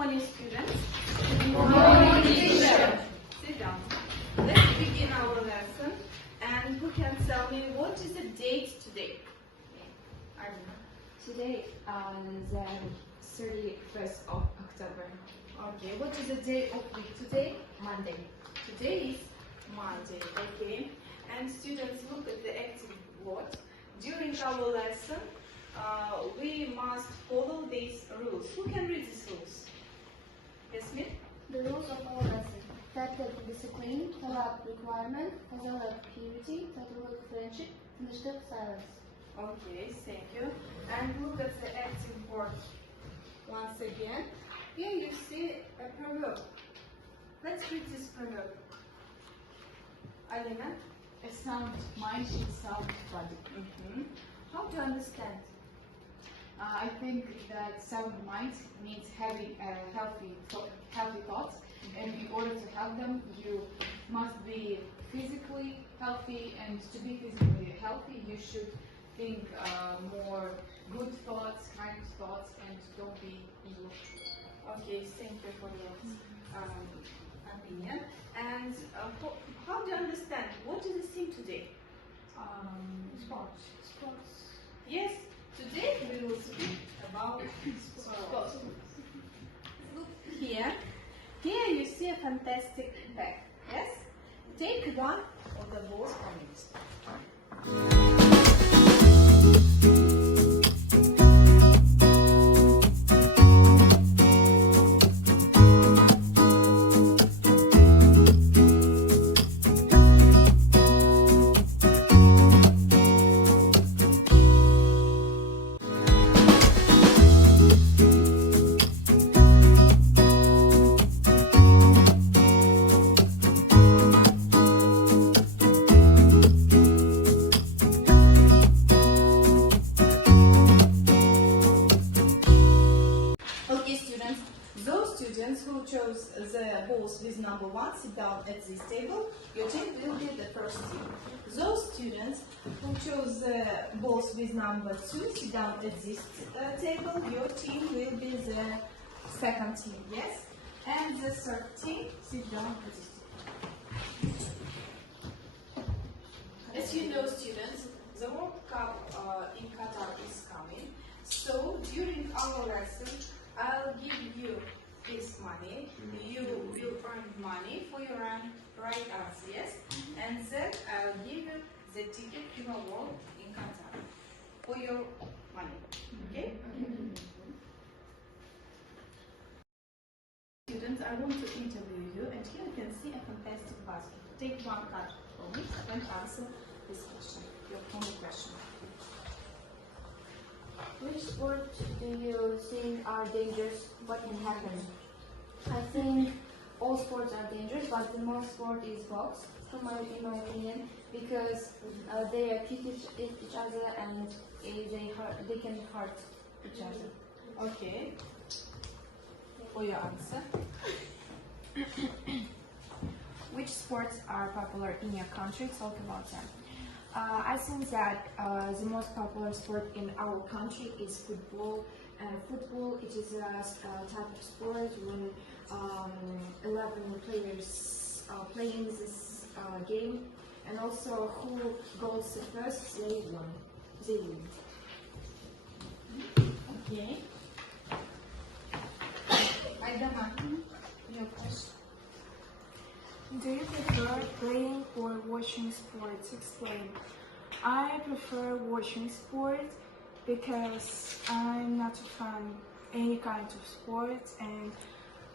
morning, students. Good morning, teacher. Sit down. Let's begin our lesson. And who can tell me what is the date today? Arjuna. Today is the 31st of October. Okay. What is the day of week today? Monday. Today is Monday. Okay. And students, look at the active word. During our lesson, we must follow these rules. Who can read these rules? Yes, Smith? The rules of our lesson: practice discipline, develop requirement, develop purity, develop friendship, initiative silence. Okay, thank you. And look at the active word once again. Here you see a proverb. Let's read this proverb. Alina? A sound mind is a sound body. How to understand? I think that sound mind means having healthy thoughts, and in order to have them, you must be physically healthy, and to be physically healthy, you should think more good thoughts, kind thoughts, and don't be evil. Okay, thank you for your opinion. And how do you understand? What is the theme today? Sports. Yes, today we will speak about sports. Look here. Here you see a fantastic bag. Yes? Take one of the balls from it. Students who chose the balls with number 1 sit down at this table. Your team will be the first team. Those students who chose the balls with number 2 sit down at this table. Your team will be the second team. Yes? And the third team sit down at this table. As you know, students, the World Cup in Qatar is coming. So during our lesson, I'll give you this money. You will earn money for your right answer, yes? And then I'll give you the ticket to a world in Qatar for your money. Okay? Students, I want to interview you, and here you can see a fantastic basket. Take one card from it and answer this question, your only question. Which sport do you think are dangerous? What can happen? I think all sports are dangerous, but the most sport is box, in my opinion, because they kick each other and they can hurt each other. Okay. For your answer. Which sports are popular in your country? Talk about them. I think that the most popular sport in our country is football. Football, it is a type of sport when 11 players playing this game, and also who goes first, they win. Okay. Aydama, your question. Do you prefer playing or watching sports? Explain. I prefer watching sports because I'm not a fan of any kind of sports, and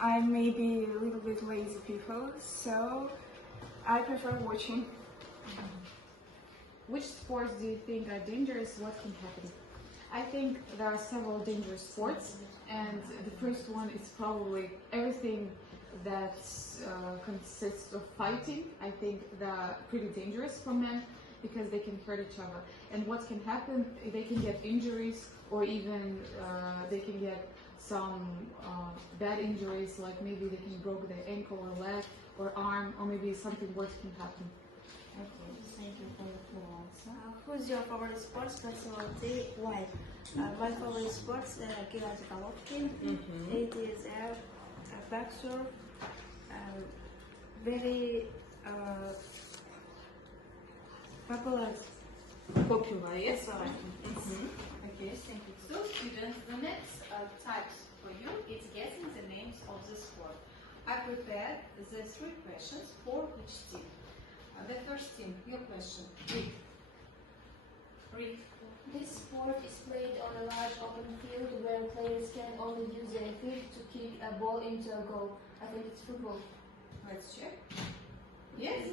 I may be a little bit lazy people, so I prefer watching. Which sports do you think are dangerous? What can happen? I think there are several dangerous sports, and the first one is probably everything that consists of fighting. I think they're pretty dangerous for men because they can hurt each other. And what can happen, they can get injuries, or even they can get some bad injuries, like maybe they can break their ankle or leg or arm, or maybe something worse can happen. Okay, thank you for your full answer. Who's your favorite sports personality? Why? My favorite sports, Kira Головkin. It is track surf, very popular. Popular, yes? Popular. Okay, thank you. So students, the next types for you is guessing the names of the sport. I prepared the 3 questions for each team. The first team, your question. Read. This sport is played on a large open field where players can only use their feet to kick a ball into a goal. I think it's football. Let's check. Yes?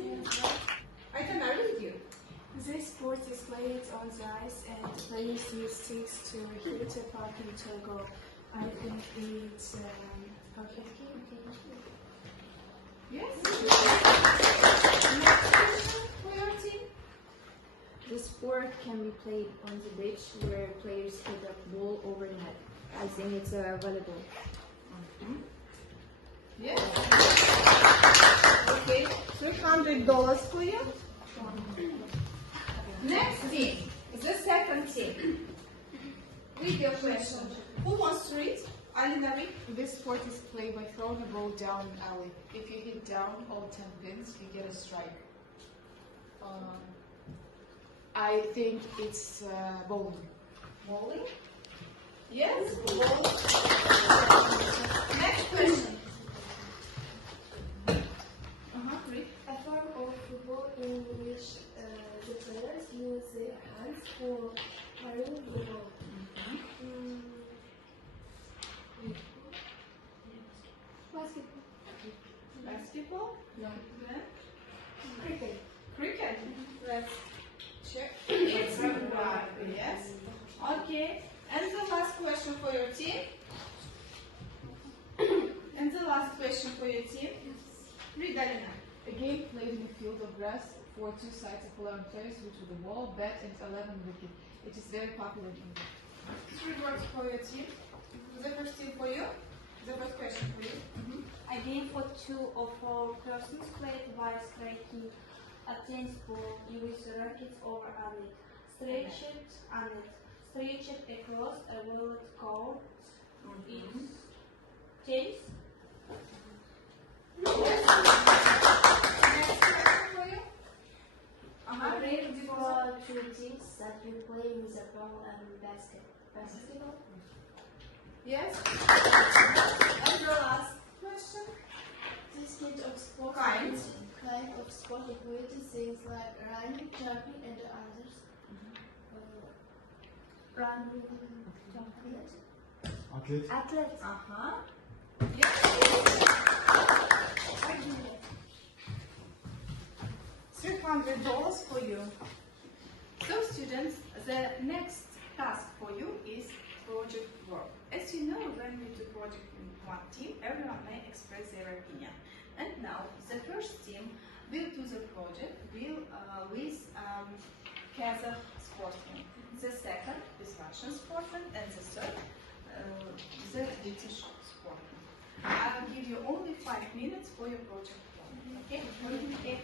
I can read you. This sport is played on the ice and players use sticks to hit a puck into a goal. I think it's hockey. Yes? Next question for your team. The sport can be played on the beach where players hit a ball over net. I think it's a volleyball. Yes? Okay, $300 for you. Next team, the second team. Read your question. Who wants to read? Alina, read. This sport is played by throwing a ball down an alley. If you hit down all 10 pins, you get a strike. I think it's bowling. Bowling? Yes, bowling. Next question. Read. A form of football in which the players use their hands for carrying the ball. Basketball. Basketball? No. Then? Cricket. Cricket? Let's check. It's rugby, yes. Okay. And the last question for your team. And the last question for your team. Read, Alina. A game played in a field of grass for 2 sides of 11 players, which with a wall, bat, and 11 wicket. It is very popular in India. 3 words for your team. The first team for you. The first question for you. A game for 2 or 4 persons played by striking a tennis ball with rackets over a net. Stretched across a velvet court is tennis. Next question for you. A game for 2 teams that will play with a ball and basketball. Yes. And the last question. This kind of sport Kind includes things like running, jumping, and others. Running, jumping. Athlete. Yes. $300 for you. So students, the next task for you is project work. As you know, when we do project in one team, everyone may express their opinion. And now, the first team will do the project with Kazakh sportsmen. The second is Russian sportsmen, and the third, the British sportsmen. I will give you only 5 minutes for your project work. Okay? Okay.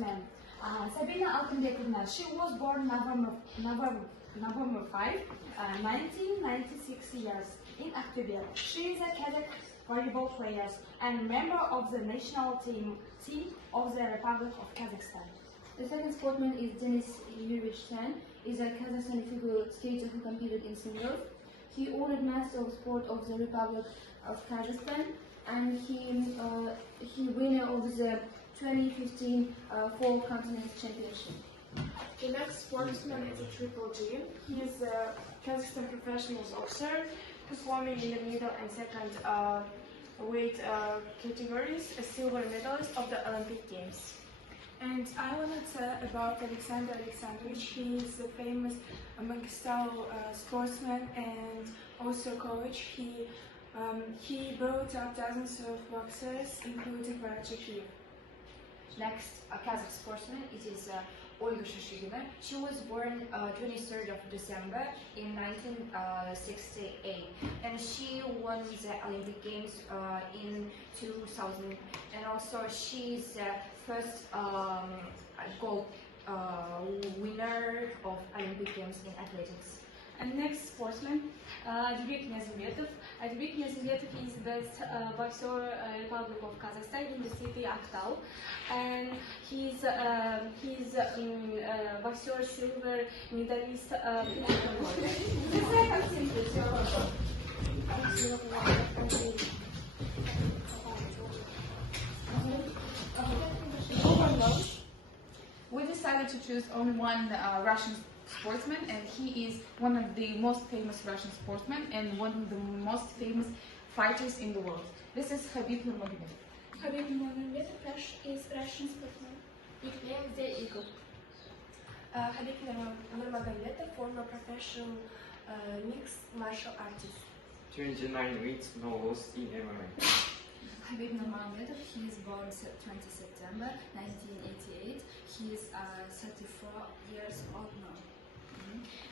sportsmen. Sabina Alkınbekirna, she was born November 5, 1996 years in Aktober. She is a Kazakh volleyball player and member of the national team of the Republic of Kazakhstan. The second sportsman is Denis Yurievich Tan. Is a Kazakhstani figure skater who competed in singles. He honored Master of Sport of the Republic of Kazakhstan, and he winner of the 2015 Four Continents Championship. The next sportsman is a Triple G. He is a Kazakhstan professional boxer, performing in the middle and second weight categories, a silver medalist of the Olympic Games. And I want to tell about Alexander Alexandrovich. He is a famous Mangistau sportsman and also coach. He brought up dozens of boxers, including Varachekiev. Next, a Kazakh sportsman, it is Olga Shishigina. She was born 23rd of December in 1968, and she won the Olympic Games in 2000, and also she's the first gold winner of Olympic Games in athletics. And next sportsman, Adibek Niazimetov. Adibek Niazimetov is the best boxer Republic of Kazakhstan in the city Aktau, and he's boxer silver medalist. We decided to choose only one Russian sportsman, and he is one of the most famous Russian sportsmen and one of the most famous fighters in the world. This is Khabib Nurmagomedov. Khabib Nurmagomedov is Russian sportsman. Nickname the Eagle. Khabib Nurmagomedov, former professional mixed martial artist. 29 wins, no loss in MMA. Khabib Nurmagomedov, he is born 20 September 1988. He is 34 years old now.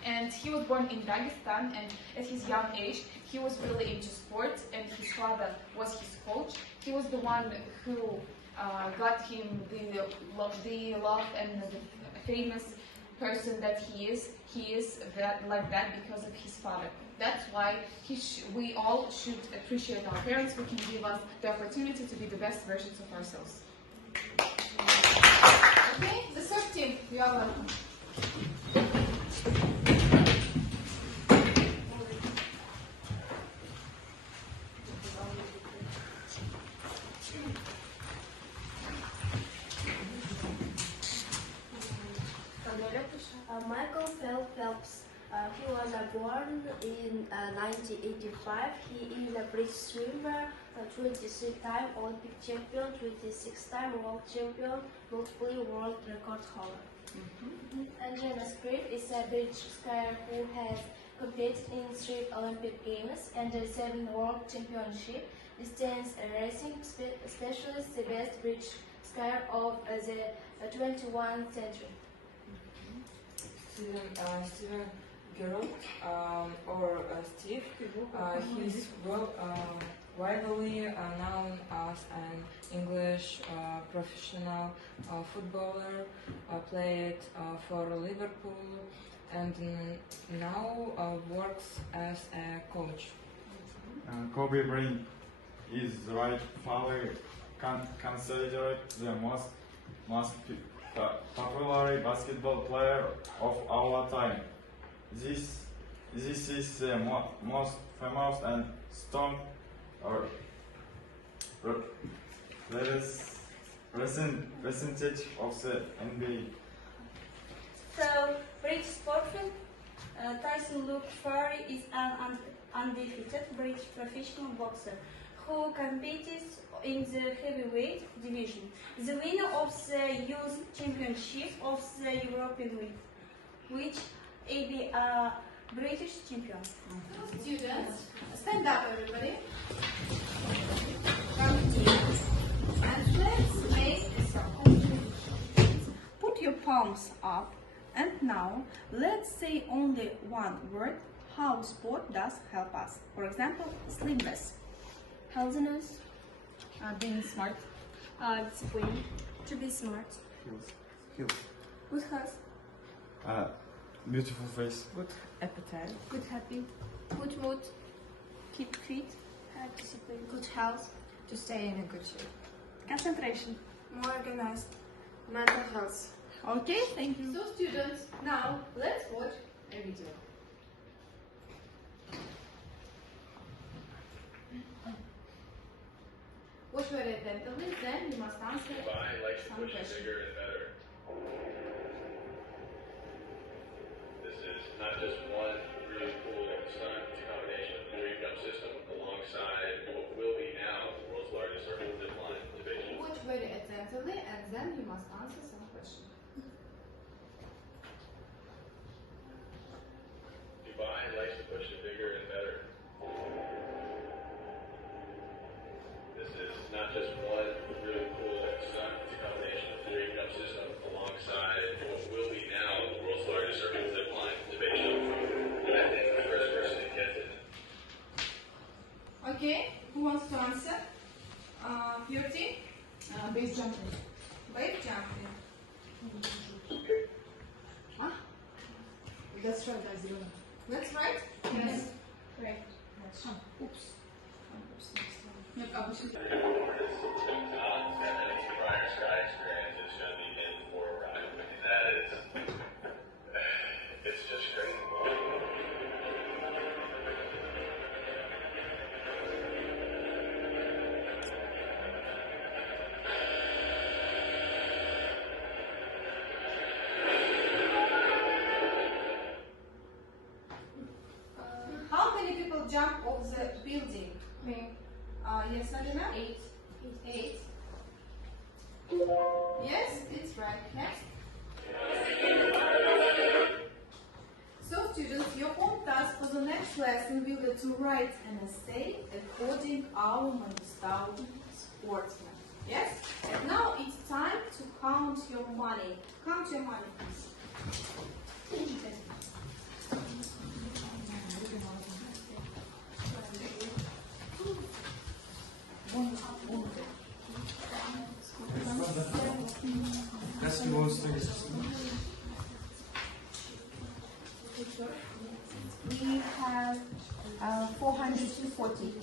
And he was born in Dagestan, and at his young age he was really into sports, and his father was his coach. He was the one who got him the love and the famous person that he is. He is like that because of his father. That's why we all should appreciate our parents who can give us the opportunity to be the best versions of ourselves. Okay, the third team, you are welcome. Michael Phelps. He was born in 1985. He is a British swimmer, 23-time Olympic champion, 26-time world champion, multiple world record holder. Angela Scribb is a British skier who has competed in 3 Olympic Games and 7 World Championships. Distance racing specialist, the best British skier of the 21st century. Steven Gerrard, or Steve, he's widely known as an English professional footballer, played for Liverpool, and now works as a coach. Kobe Bryant is rightfully considered the most popular basketball player of our time. This is the most famous and strong representative of the NBA. So, British sportsman Tyson Luke Fury is an undefeated British professional boxer who competed in the heavyweight division, the winner of the Youth Championship of the European League, which is a British champion. Students, stand up everybody. And let's make a circle. Put your palms up, and now let's say only one word how sport does help us. For example, slimness, Healthiness, Being smart, Discipline, To be smart. Heels. Good health. Beautiful face. Good appetite. Good happy. Good mood, Keep fit. have discipline, good health, To stay in a good shape. Concentration. More organized. Mental health. Okay, thank you. So students, now let's watch a video. Watch very attentively, then you must answer Dubai likes to some push it questions. bigger and better. This is not just one really cool stunt, it's a combination of the income system alongside what will be now the world's largest vertical zip line division. Watch very attentively, and then you must answer some questions. Dubai likes to push it bigger and better. This is not just one really cool stunt, it's a combination of the income system alongside what will be now the world's largest vertical zip line division. And I think the first person to get it. Okay, who wants to answer? Your team? Base jumping. Wave jumping. That's right, that's the one. That's right? Yes. Right. Oops. Нет, обычно. Prior sky experience is going to be in for a ride. And that is, it's just great. How many people jump off the building? Me. Yes, Alina? 8. 8. Yes, it's right. Next. So students, your home task for the next lesson will be to write an essay according our Mandistau sportsman. Yes? And now it's time to count your money. Count your money, please. We have 440.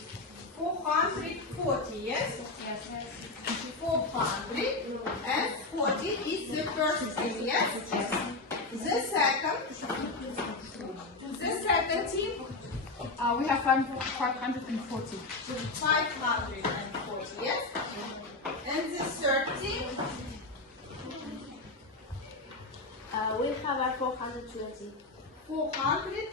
440, yes? Yes. 440 is the first thing, yes? The second team, We have 540. 540, yes? And the third team, We have a 420. 420.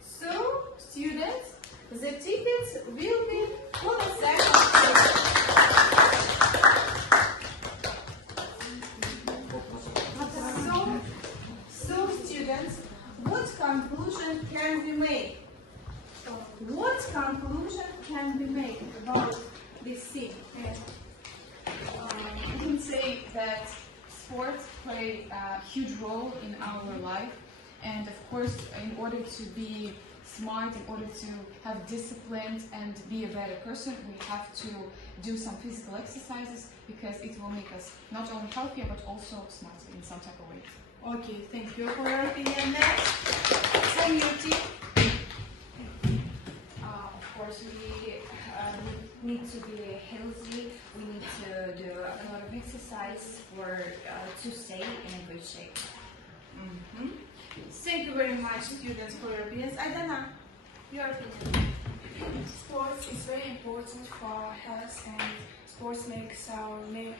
So, students, the tickets will be for the second team. So, students, what conclusion can we make? What conclusion can we make about this scene? We can say that sports play a huge role in our life, and of course, in order to be smart, in order to have discipline and be a better person, we have to do some physical exercises because it will make us not only healthier but also smarter in some type of way. Okay, thank you for your opinion. Next, from your team. Of course, we need to be healthy. We need to do a lot of exercise to stay in a good shape. Thank you very much, students, for your opinions. Aydana, your opinion. Sports is very important for our health, and sports makes our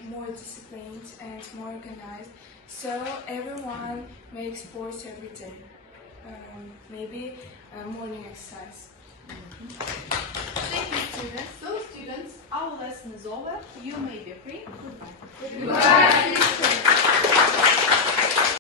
more disciplined and more organized. So everyone makes sports every day. Maybe morning exercise. Thank you, students. So, students, our lesson is over. You may be free.